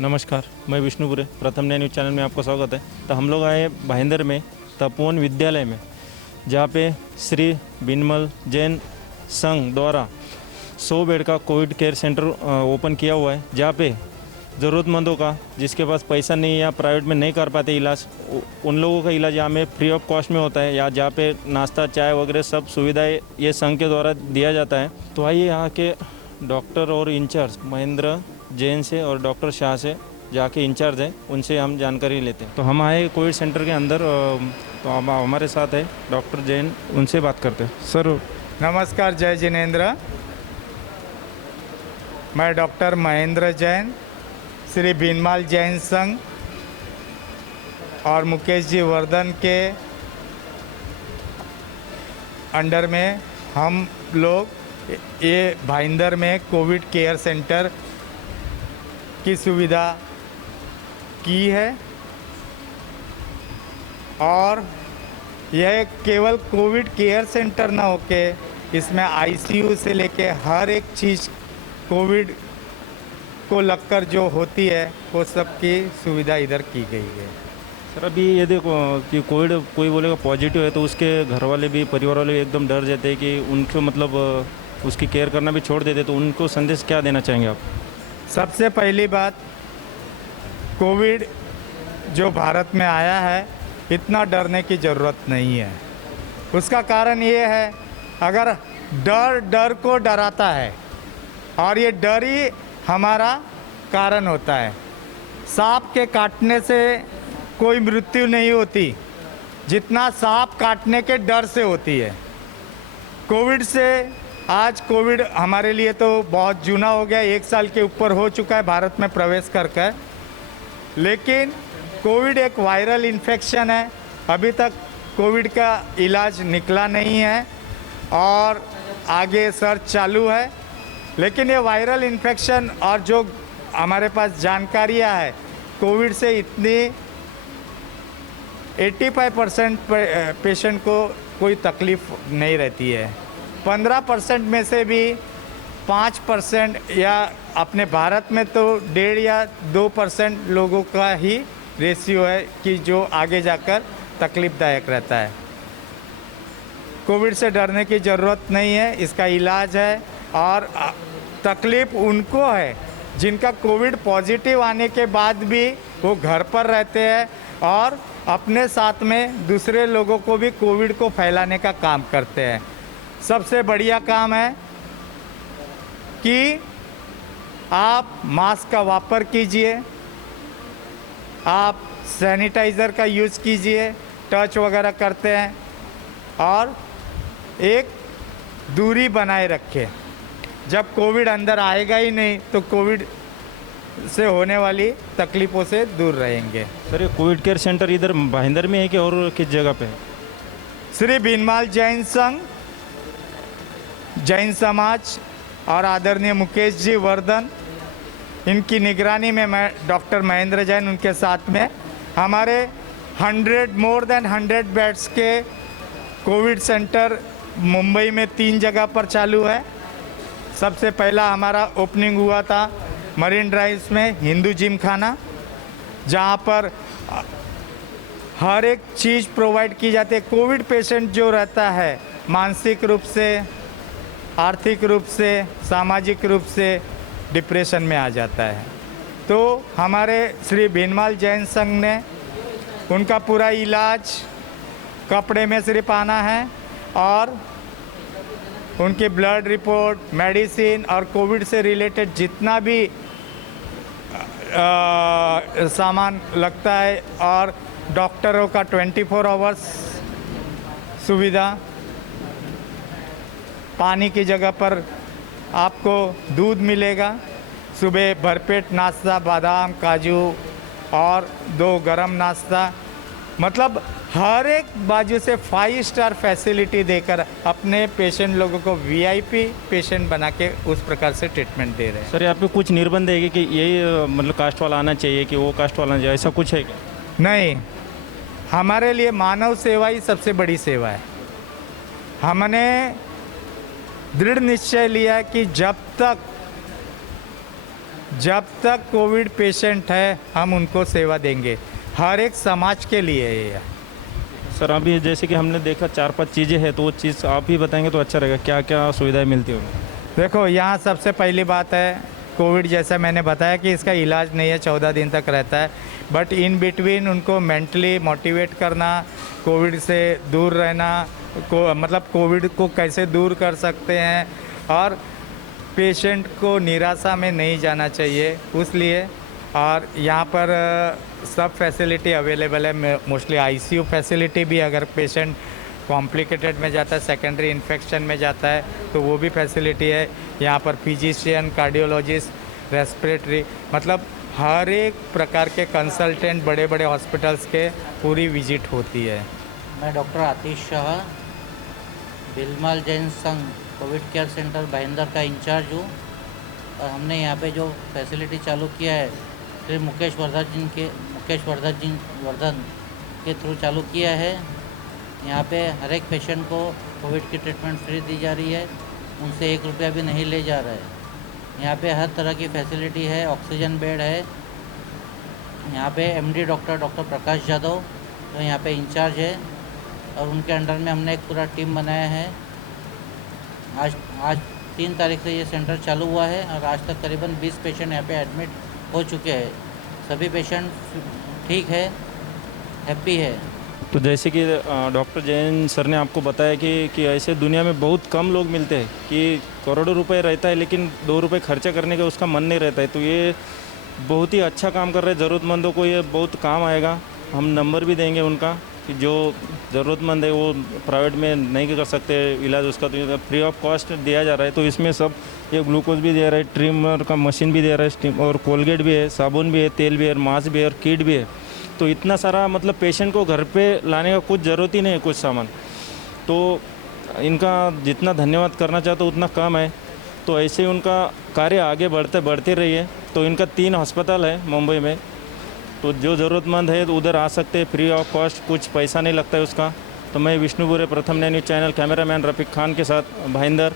नमस्कार, मैं विष्णुपुरे प्रथम न्याय न्यूज़ चैनल में आपका स्वागत है। तो हम लोग आए भाईंदर में तपोवन विद्यालय में, जहाँ पे श्री बीनमल जैन संघ द्वारा 100 बेड का कोविड केयर सेंटर ओपन किया हुआ है, जहाँ पे ज़रूरतमंदों का, जिसके पास पैसा नहीं या प्राइवेट में नहीं कर पाते इलाज, उन लोगों का इलाज यहाँ में फ्री ऑफ कॉस्ट में होता है। या जहाँ पे नाश्ता चाय वगैरह सब सुविधाएं ये संघ के द्वारा दिया जाता है। तो आइए यहाँ के डॉक्टर और इंचार्ज महेंद्र जैन से और डॉक्टर शाह से, जाके इंचार्ज हैं, उनसे हम जानकारी लेते हैं। तो हम आए कोविड सेंटर के अंदर, तो हमारे साथ है डॉक्टर जैन, उनसे बात करते हैं। सर नमस्कार, जय जिनेंद्र। मैं डॉक्टर महेंद्र जैन, श्री बीनमल जैन संघ और मुकेश जी वर्धन के अंडर में हम लोग ये भाईंदर में कोविड केयर सेंटर की सुविधा की है। और यह केवल कोविड केयर सेंटर ना होके इसमें आईसीयू से लेके हर एक चीज़ कोविड को लगकर जो होती है वो सब की सुविधा इधर की गई है। सर, अभी ये देखो कि कोविड कोई बोलेगा पॉजिटिव है तो उसके घर वाले भी, परिवार वाले भी एकदम डर जाते हैं कि उनको मतलब उसकी केयर करना भी छोड़ देते, तो उनको संदेश क्या देना चाहेंगे आप? सबसे पहली बात, कोविड जो भारत में आया है इतना डरने की ज़रूरत नहीं है। उसका कारण ये है, अगर डर को डराता है और ये डर ही हमारा कारण होता है। सांप के काटने से कोई मृत्यु नहीं होती जितना सांप काटने के डर से होती है। कोविड से आज कोविड हमारे लिए तो बहुत जूना हो गया, 1 साल के ऊपर हो चुका है भारत में प्रवेश कर। लेकिन कोविड एक वायरल इन्फेक्शन है, अभी तक कोविड का इलाज निकला नहीं है और आगे सर्च चालू है। लेकिन ये वायरल इन्फेक्शन और जो हमारे पास जानकारियाँ है, कोविड से इतनी 85% पेशेंट को कोई तकलीफ़ नहीं रहती है। 15% में से भी 5% या अपने भारत में तो 1.5 या 2% लोगों का ही रेशियो है कि जो आगे जाकर तकलीफ़दायक रहता है। कोविड से डरने की ज़रूरत नहीं है, इसका इलाज है। और तकलीफ़ उनको है जिनका कोविड पॉजिटिव आने के बाद भी वो घर पर रहते हैं और अपने साथ में दूसरे लोगों को भी कोविड को फैलाने का काम करते हैं। सबसे बढ़िया काम है कि आप मास्क का वापर कीजिए, आप सैनिटाइज़र का यूज़ कीजिए, टच वगैरह करते हैं, और एक दूरी बनाए रखें। जब कोविड अंदर आएगा ही नहीं तो कोविड से होने वाली तकलीफ़ों से दूर रहेंगे। सर, ये कोविड केयर सेंटर इधर भाईंदर में है कि और किस जगह पे है? श्री बीनमल जैन संघ, जैन समाज और आदरणीय मुकेश जी वर्धन, इनकी निगरानी में मैं डॉक्टर महेंद्र जैन, उनके साथ में हमारे मोर देन 100 बेड्स के कोविड सेंटर मुंबई में 3 जगह पर चालू है। सबसे पहला हमारा ओपनिंग हुआ था मरीन ड्राइव्स में हिंदू जिम खाना, जहाँ पर हर एक चीज़ प्रोवाइड की जाती है। कोविड पेशेंट जो रहता है मानसिक रूप से, आर्थिक रूप से, सामाजिक रूप से डिप्रेशन में आ जाता है, तो हमारे श्री बीनमल जैन संघ ने उनका पूरा इलाज कपड़े में सिर्फ आना है और उनकी ब्लड रिपोर्ट, मेडिसिन और कोविड से रिलेटेड जितना भी सामान लगता है, और डॉक्टरों का 24 आवर्स सुविधा। पानी की जगह पर आपको दूध मिलेगा, सुबह भरपेट नाश्ता, बादाम, काजू और 2 गरम नाश्ता। मतलब हर एक बाजू से 5 स्टार फैसिलिटी देकर अपने पेशेंट लोगों को वीआईपी पेशेंट बना के उस प्रकार से ट्रीटमेंट दे रहे हैं। सर, यहाँ पे कुछ निर्बंध है कि यही मतलब कास्ट वाला आना चाहिए कि वो कास्ट वाला आना चाहिए, ऐसा कुछ है क्या? नहीं, हमारे लिए मानव सेवा ही सबसे बड़ी सेवा है। हमने दृढ़ निश्चय लिया कि जब तक जब तक कोविड पेशेंट है हम उनको सेवा देंगे, हर एक समाज के लिए है ये। सर अभी जैसे कि हमने देखा 4-5 चीज़ें हैं, तो वो चीज़ आप ही बताएंगे तो अच्छा रहेगा, क्या क्या सुविधाएं मिलती होंगी। देखो यहाँ सबसे पहली बात है, कोविड जैसा मैंने बताया कि इसका इलाज नहीं है, 14 दिन तक रहता है, बट इन बिटवीन उनको मेंटली मोटिवेट करना, कोविड से दूर रहना, मतलब कोविड को कैसे दूर कर सकते हैं, और पेशेंट को निराशा में नहीं जाना चाहिए, उसलिए। और यहाँ पर सब फैसिलिटी अवेलेबल है, मोस्टली आईसीयू फैसिलिटी भी, अगर पेशेंट कॉम्प्लिकेटेड में जाता है, सेकेंडरी इन्फेक्शन में जाता है, तो वो भी फैसिलिटी है। यहाँ पर फिजिशियन, कार्डियोलॉजिस्ट, रेस्पिरेटरी, मतलब हर एक प्रकार के कंसल्टेंट बड़े बड़े हॉस्पिटल्स के पूरी विजिट होती है। मैं डॉक्टर आतिश शाह, बिलमल जैन संघ कोविड केयर सेंटर भाईंदर का इंचार्ज हूँ। और हमने यहाँ पे जो फैसिलिटी चालू किया है श्री मुकेश वर्धन के थ्रू चालू किया है। यहाँ पे हर एक पेशेंट को कोविड की ट्रीटमेंट फ्री दी जा रही है, उनसे 1 रुपया भी नहीं ले जा रहा है। यहाँ पे हर तरह की फैसिलिटी है, ऑक्सीजन बेड है। यहाँ पे एमडी डॉक्टर प्रकाश यादव जो यहाँ पे इंचार्ज है, और उनके अंडर में हमने एक पूरा टीम बनाया है। आज 3 तारीख से ये सेंटर चालू हुआ है और आज तक करीबन 20 पेशेंट यहाँ पे एडमिट हो चुके हैं। सभी पेशेंट ठीक है, हैप्पी है। तो जैसे कि डॉक्टर जैन सर ने आपको बताया कि ऐसे दुनिया में बहुत कम लोग मिलते हैं कि करोड़ों रुपए रहता है लेकिन 2 रुपए खर्चा करने का उसका मन नहीं रहता है। तो ये बहुत ही अच्छा काम कर रहे हैं, ज़रूरतमंदों को ये बहुत काम आएगा। हम नंबर भी देंगे उनका कि जो ज़रूरतमंद है वो प्राइवेट में नहीं कर सकते इलाज, उसका तो फ्री ऑफ कॉस्ट दिया जा रहा है। तो इसमें सब ये ग्लूकोज भी दे रहा है, ट्रिमर का मशीन भी दे रहा है, स्टीम और कोलगेट भी है, साबुन भी है, तेल भी है, मास्क भी है और किट भी है। तो इतना सारा मतलब पेशेंट को घर पे लाने का कुछ ज़रूरत ही नहीं है कुछ सामान। तो इनका जितना धन्यवाद करना चाहते उतना कम है। तो ऐसे ही उनका कार्य आगे बढ़ते रहिए। तो इनका 3 अस्पताल है मुंबई में, तो जो ज़रूरतमंद है तो उधर आ सकते हैं, फ्री ऑफ कॉस्ट, कुछ पैसा नहीं लगता है उसका। तो मैं विष्णुपुरे प्रथम news channel cameraman Rafiq Khan के साथ भाईंदर